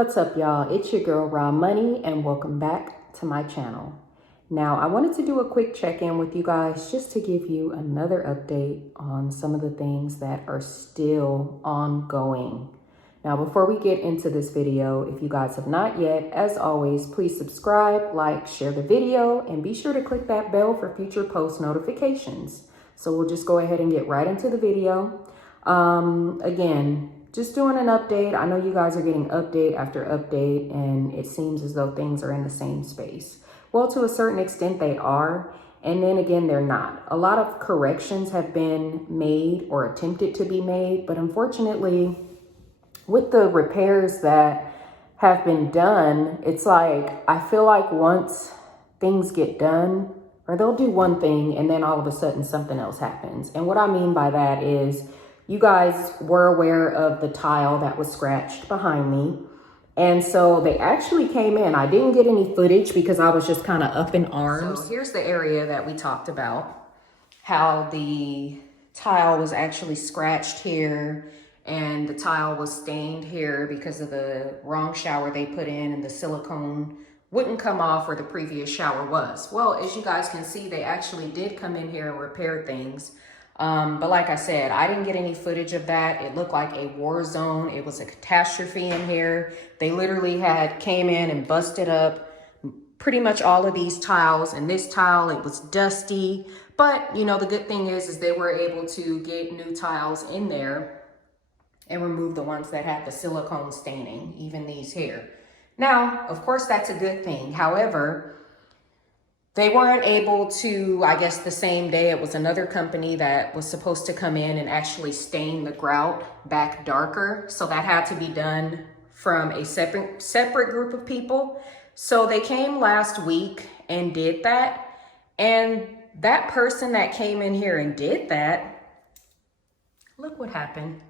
What's up, y'all? It's your girl Raw Money, and welcome back to my channel. Now, I wanted to do a quick check-in with you guys just to give you another update on some of the things that are still ongoing. Now, before we get into this video, if you guys have not yet, as always, please subscribe, like, share the video, and be sure to click that bell for future post notifications. So we'll just go ahead and get right into the video. Again, just doing an update. I know you guys are getting update after update, and it seems as though things are in the same space. Well, to a certain extent they are, and then again, they're not. A lot of corrections have been made or attempted to be made, but unfortunately, with the repairs that have been done, it's like, I feel like once things get done, or they'll do one thing and then all of a sudden something else happens. And what I mean by that is, you guys were aware of the tile that was scratched behind me. And so they actually came in. I didn't get any footage because I was just kind of up in arms. So here's the area that we talked about, how the tile was actually scratched here and the tile was stained here because of the wrong shower they put in, and the silicone wouldn't come off where the previous shower was. Well, as you guys can see, they actually did come in here and repair things. But like I said, I didn't get any footage of that. It looked like a war zone. It was a catastrophe in here. They literally came in and busted up pretty much all of these tiles. And this tile, it was dusty. But, you know, the good thing is they were able to get new tiles in there and remove the ones that had the silicone staining, even these here. Now, of course, that's a good thing. However, they weren't able to, I guess the same day, it was another company that was supposed to come in and actually stain the grout back darker. So that had to be done from a separate group of people. So they came last week and did that. And that person that came in here and did that, look what happened.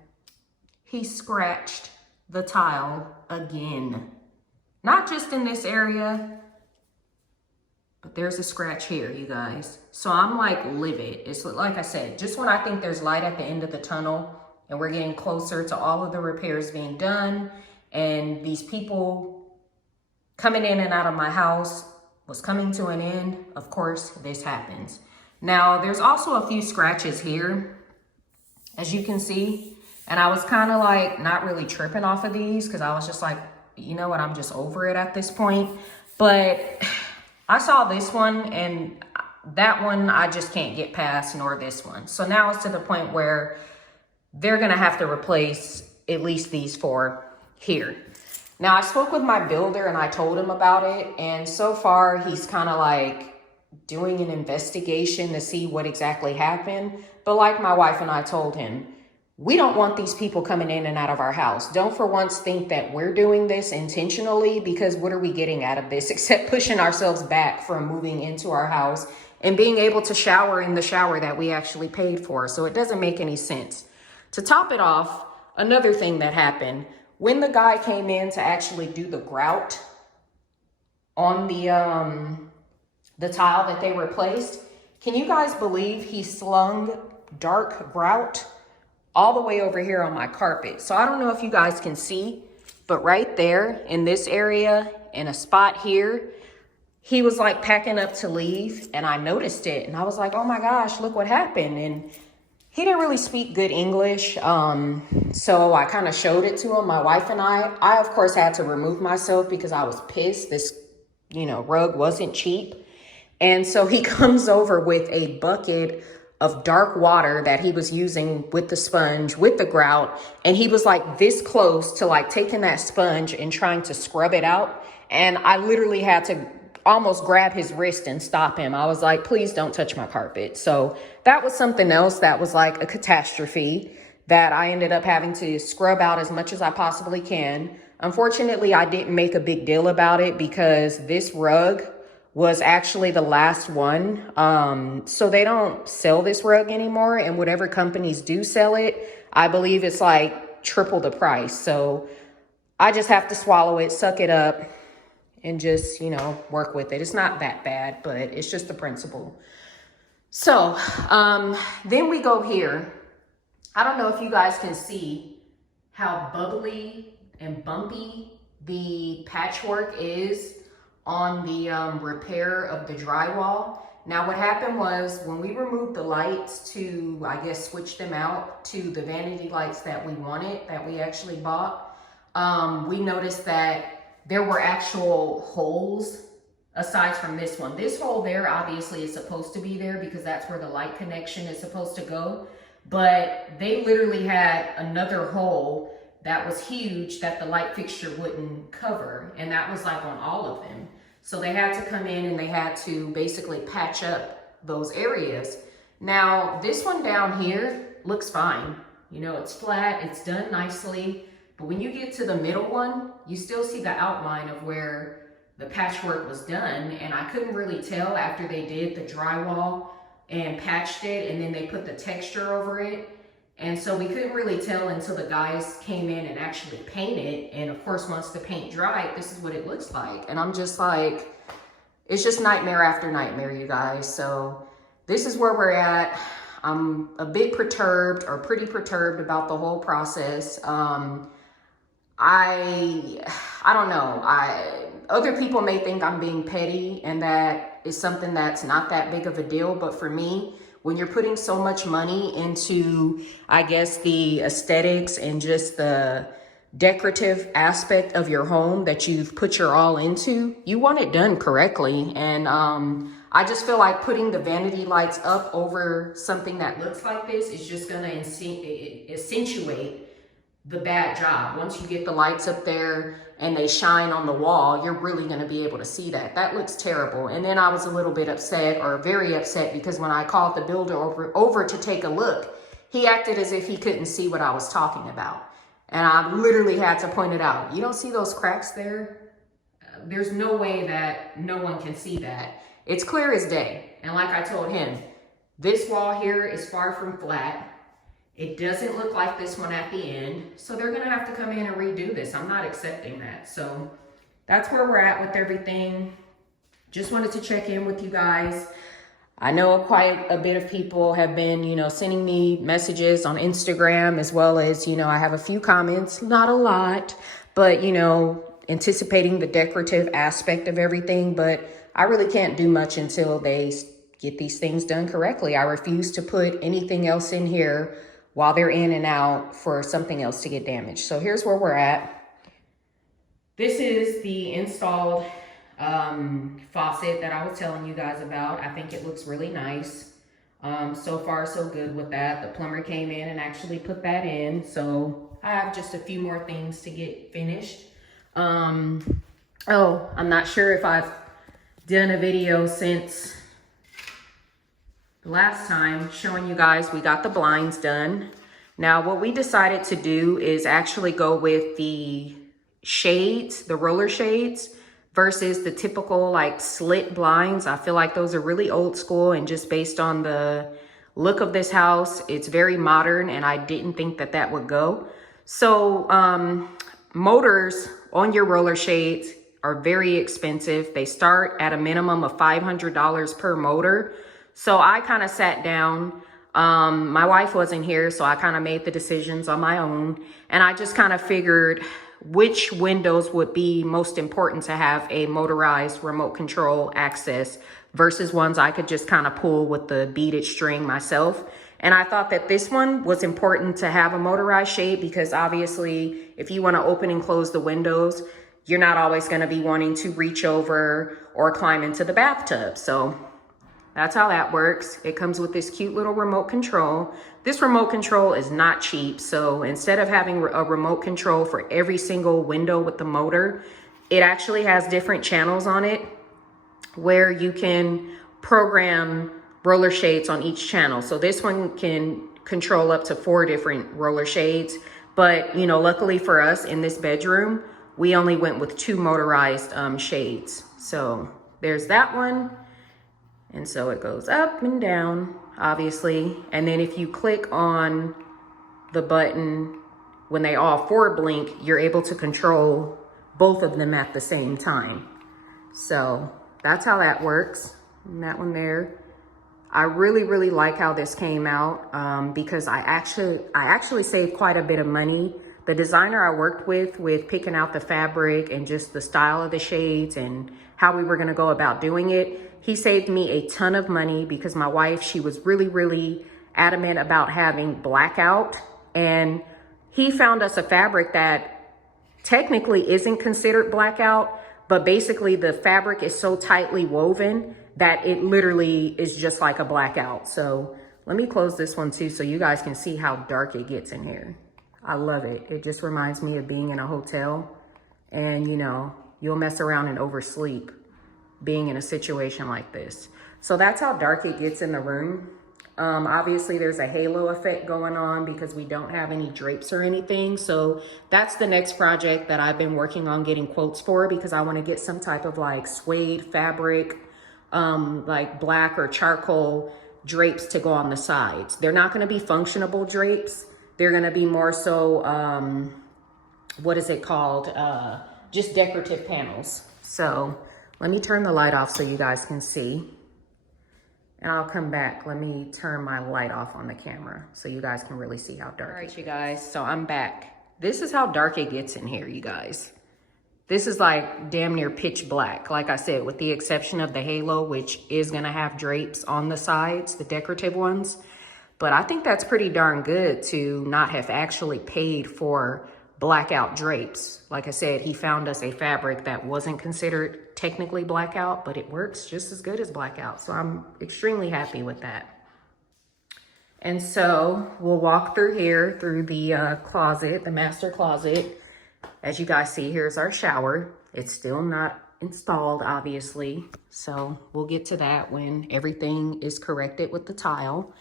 He scratched the tile again. Not just in this area, but there's a scratch here, you guys. So I'm like livid. It's like I said, just when I think there's light at the end of the tunnel and we're getting closer to all of the repairs being done and these people coming in and out of my house was coming to an end, of course, this happens. Now, there's also a few scratches here, as you can see. And I was kind of like not really tripping off of these because I was just like, you know what, I'm just over it at this point. But I saw this one, and that one I just can't get past, nor this one. So now it's to the point where they're gonna have to replace at least these four here. Now I spoke with my builder and I told him about it, and so far he's kind of like doing an investigation to see what exactly happened. But like my wife and I told him, we don't want these people coming in and out of our house. Don't for once think that we're doing this intentionally, because what are we getting out of this except pushing ourselves back from moving into our house and being able to shower in the shower that we actually paid for. So it doesn't make any sense. To top it off, another thing that happened, when the guy came in to actually do the grout on the tile that they replaced, can you guys believe he slung dark grout all the way over here on my carpet? So I don't know if you guys can see, but right there in this area, in a spot here, he was like packing up to leave, and I noticed it and I was like, oh my gosh, look what happened. And he didn't really speak good English. So I kind of showed it to him, my wife and I of course had to remove myself because I was pissed. This, you know, rug wasn't cheap. And so he comes over with a bucket of dark water that he was using with the sponge, with the grout. And he was like this close to like taking that sponge and trying to scrub it out. And I literally had to almost grab his wrist and stop him. I was like, please don't touch my carpet. So that was something else that was like a catastrophe that I ended up having to scrub out as much as I possibly can. Unfortunately, I didn't make a big deal about it because this rug was actually the last one. So they don't sell this rug anymore, and whatever companies do sell it, I believe it's like triple the price. So I just have to swallow it, suck it up, and just, you know, work with it. It's not that bad, but it's just the principle. So then we go here. I don't know if you guys can see how bubbly and bumpy the patchwork is on the repair of the drywall. Now what happened was when we removed the lights to, I guess, switch them out to the vanity lights that we wanted, that we actually bought, we noticed that there were actual holes aside from this one. This hole there obviously is supposed to be there because that's where the light connection is supposed to go. But they literally had another hole that was huge that the light fixture wouldn't cover. And that was like on all of them. So they had to come in and they had to basically patch up those areas. Now, this one down here looks fine. You know, it's flat, it's done nicely. But when you get to the middle one, you still see the outline of where the patchwork was done. And I couldn't really tell after they did the drywall and patched it and then they put the texture over it. And so we couldn't really tell until the guys came in and actually painted. And of course, once the paint dried, this is what it looks like. And I'm just like, it's just nightmare after nightmare, you guys. So this is where we're at. I'm a bit perturbed, or pretty perturbed, about the whole process. I don't know. Other people may think I'm being petty, and that is something that's not that big of a deal. But for me, when you're putting so much money into, I guess, the aesthetics and just the decorative aspect of your home that you've put your all into, you want it done correctly. And I just feel like putting the vanity lights up over something that looks like this is just gonna accentuate the bad job. Once you get the lights up there and they shine on the wall, you're really gonna be able to see that. That looks terrible. And then I was a little bit upset, or very upset, because when I called the builder over to take a look, he acted as if he couldn't see what I was talking about. And I literally had to point it out. You don't see those cracks there? There's no way that no one can see that. It's clear as day. And like I told him, this wall here is far from flat. It doesn't look like this one at the end. So they're gonna have to come in and redo this. I'm not accepting that. So that's where we're at with everything. Just wanted to check in with you guys. I know quite a bit of people have been, you know, sending me messages on Instagram, as well as, you know, I have a few comments, not a lot, but, you know, anticipating the decorative aspect of everything. But I really can't do much until they get these things done correctly. I refuse to put anything else in here while they're in and out for something else to get damaged. So here's where we're at. This is the installed faucet that I was telling you guys about. I think it looks really nice. So far so good with that. The plumber came in and actually put that in. So I have just a few more things to get finished. Oh, I'm not sure if I've done a video since the last time showing you guys we got the blinds done. Now what we decided to do is actually go with the shades, the roller shades, versus the typical like slit blinds. I feel like those are really old school, and just based on the look of this house, it's very modern, and I didn't think that that would go. So motors on your roller shades are very expensive. They start at a minimum of $500 per motor. So I kind of sat down. My wife wasn't here, so I kind of made the decisions on my own. And I just kind of figured which windows would be most important to have a motorized remote control access versus ones I could just kind of pull with the beaded string myself. And I thought that this one was important to have a motorized shade, because obviously if you want to open and close the windows, you're not always going to be wanting to reach over or climb into the bathtub. So that's how that works. It comes with this cute little remote control. This remote control is not cheap. So instead of having a remote control for every single window with the motor, it actually has different channels on it where you can program roller shades on each channel. So this one can control up to 4 different roller shades. But, you know, luckily for us in this bedroom, we only went with 2 motorized shades. So there's that one. And so it goes up and down, obviously. And then if you click on the button, when they all 4 blink, you're able to control both of them at the same time. So that's how that works. And that one there. I really, really like how this came out because I actually saved quite a bit of money. The designer I worked with picking out the fabric and just the style of the shades and how we were gonna go about doing it, he saved me a ton of money because my wife, she was really adamant about having blackout, and he found us a fabric that technically isn't considered blackout, but basically the fabric is so tightly woven that it literally is just like a blackout. So let me close this one too so you guys can see how dark it gets in here. I love it. It just reminds me of being in a hotel, and you know, you'll mess around and oversleep being in a situation like this. So that's how dark it gets in the room. Obviously there's a halo effect going on because we don't have any drapes or anything. So that's the next project that I've been working on getting quotes for, because I want to get some type of like suede fabric, like black or charcoal drapes to go on the sides. They're not going to be functionable drapes. They're going to be more so, what is it called? Just decorative panels. So let me turn the light off so you guys can see. And I'll come back. Let me turn my light off on the camera so you guys can really see how dark. All right, you guys, so I'm back. This is how dark it gets in here, you guys. This is like damn near pitch black, like I said, with the exception of the halo, which is gonna have drapes on the sides, the decorative ones. But I think that's pretty darn good to not have actually paid for blackout drapes. Like I said, he found us a fabric that wasn't considered technically blackout, but it works just as good as blackout. So I'm extremely happy with that. And so we'll walk through here, through the closet, the master closet. As you guys see, here's our shower. It's still not installed, obviously. So we'll get to that when everything is corrected with the tile,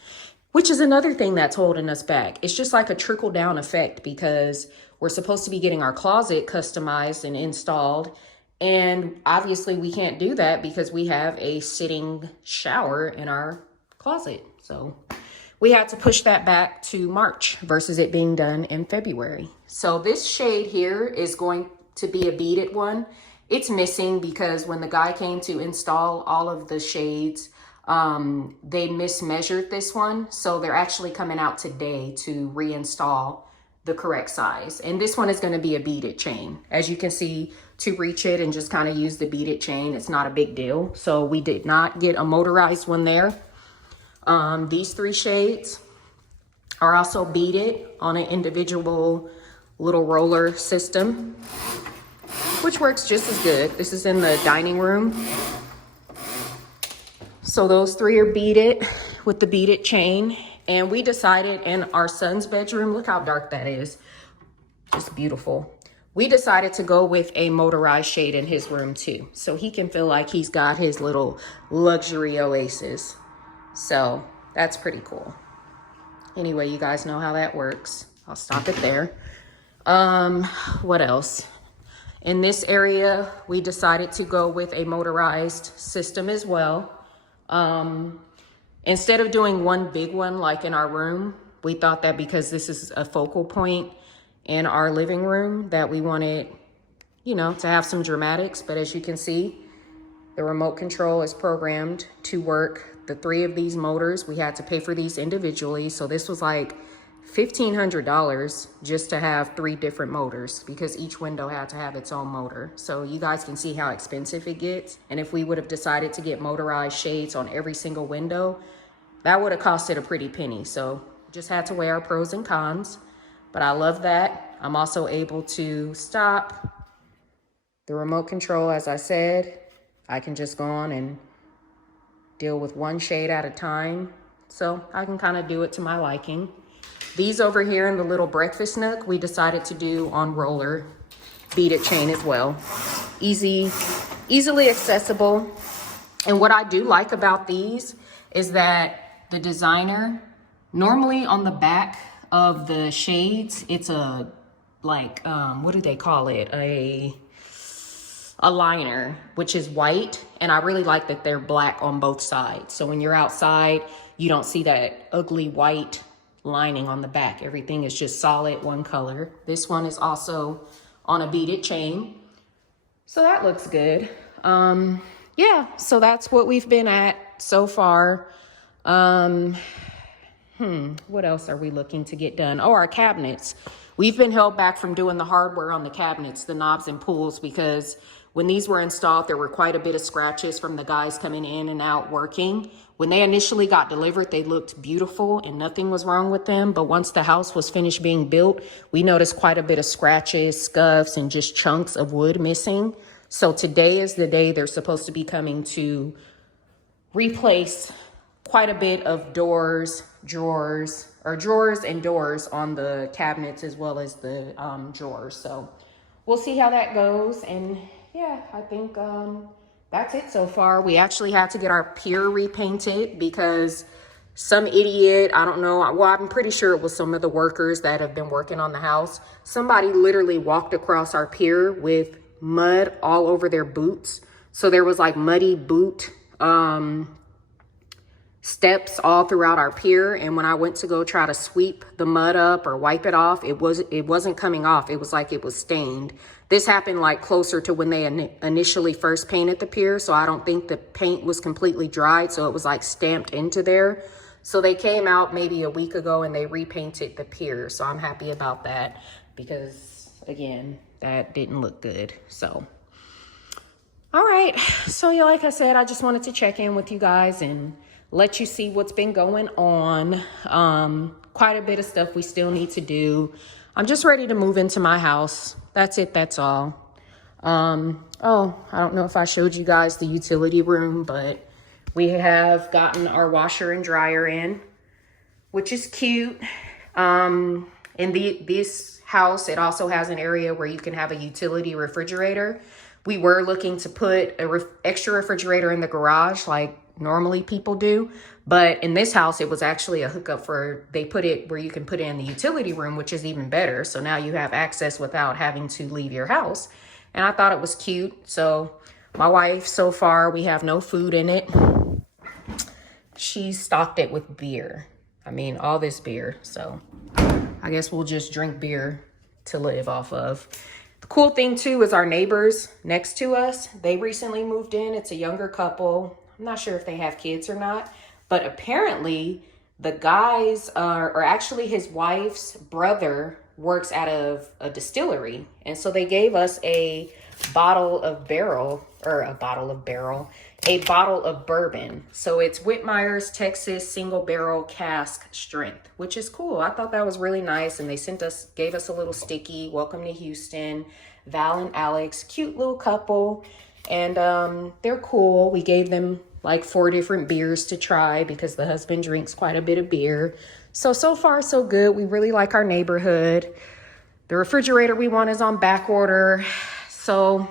which is another thing that's holding us back. It's just like a trickle down effect because we're supposed to be getting our closet customized and installed. And obviously we can't do that because we have a sitting shower in our closet. So we had to push that back to March versus it being done in February. So this shade here is going to be a beaded one. It's missing because when the guy came to install all of the shades, they mismeasured this one. So they're actually coming out today to reinstall the correct size. And this one is going to be a beaded chain. As you can see, to reach it and just kind of use the beaded chain, it's not a big deal. So we did not get a motorized one there. These three shades are also beaded on an individual little roller system, which works just as good. This is in the dining room. So those three are beaded with the beaded chain. And we decided in our son's bedroom, look how dark that is. Just beautiful. We decided to go with a motorized shade in his room too. So he can feel like he's got his little luxury oasis. So that's pretty cool. Anyway, you guys know how that works. I'll stop it there. What else? In this area, we decided to go with a motorized system as well. Instead of doing one big one like in our room, we thought that because this is a focal point in our living room that we wanted, you know, to have some dramatics. But as you can see, the remote control is programmed to work the three of these motors. We had to pay for these individually. So this was like $1,500 just to have three different motors because each window had to have its own motor. So you guys can see how expensive it gets. And if we would have decided to get motorized shades on every single window, that would have costed a pretty penny. So just had to weigh our pros and cons. But I love that. I'm also able to stop the remote control. As I said, I can just go on and deal with one shade at a time. So I can kind of do it to my liking. These over here in the little breakfast nook, we decided to do on roller beaded chain as well. Easily accessible. And what I do like about these is that the designer, normally on the back of the shades, it's a, like, what do they call it? A liner, which is white. And I really like that they're black on both sides. So when you're outside, you don't see that ugly white lining on the back. Everything is just solid one color. This one is also on a beaded chain. So that looks good. Yeah, so that's what we've been at so far. What else are we looking to get done? Oh, our cabinets. we've been held back from doing the hardware on the cabinets, the knobs and pulls, because when these were installed, there were quite a bit of scratches from the guys coming in and out working. When they initially got delivered, they looked beautiful and nothing was wrong with them. But once the house was finished being built, we noticed quite a bit of scratches, scuffs, and just chunks of wood missing. So today is the day they're supposed to be coming to replace quite a bit of drawers and doors on the cabinets, as well as the drawers. So we'll see how that goes. And yeah, I think that's it so far. We actually had to get our pier repainted because some idiot, I don't know, well, I'm pretty sure it was some of the workers that have been working on the house. Somebody literally walked across our pier with mud all over their boots. So there was like muddy boot steps all throughout our pier, and when I went to go try to sweep the mud up or wipe it off, it wasn't coming off. It was like it was stained. This happened like closer to when they initially first painted the pier, so I don't think the paint was completely dried, so it was like stamped into there. So they came out maybe a week ago and they repainted the pier, so I'm happy about that because again, that didn't look good. So all right, so yeah, like I said, I just wanted to check in with you guys and let you see what's been going on. Quite a bit of stuff we still need to do. I'm just ready to move into my house. That's it, that's all. Oh, I don't know if I showed you guys the utility room, but we have gotten our washer and dryer in, which is cute. In this house, it also has an area where you can have a utility refrigerator. We were looking to put an extra refrigerator in the garage like normally people do, but in this house it was actually a hookup for, they put it where you can put it in the utility room, which is even better. So now you have access without having to leave your house, and I thought it was cute. So my wife, so far we have no food in it. She stocked it with beer. I mean, all this beer, so I guess we'll just drink beer to live off of. The cool thing too is our neighbors next to us, they recently moved in. It's a younger couple. I'm not sure if they have kids or not, but apparently the guys or actually his wife's brother works out of a distillery. And so they gave us a bottle of bourbon. So it's Whitmeyer's Texas single barrel cask strength, which is cool. I thought that was really nice. And they gave us a little sticky, welcome to Houston, Val and Alex, cute little couple. And they're cool. We gave them like 4 different beers to try because the husband drinks quite a bit of beer. So far, so good. We really like our neighborhood. The refrigerator we want is on back order. So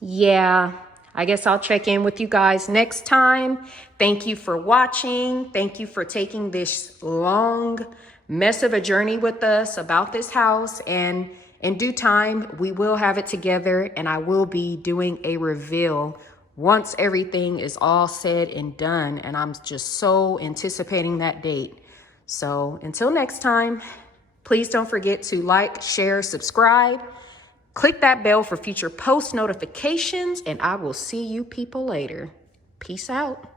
yeah, I guess I'll check in with you guys next time. Thank you for watching. Thank you for taking this long mess of a journey with us about this house. And in due time, we will have it together and I will be doing a reveal once everything is all said and done. And I'm just so anticipating that date. So until next time, please don't forget to like, share, subscribe. Click that bell for future post notifications, and I will see you people later. Peace out.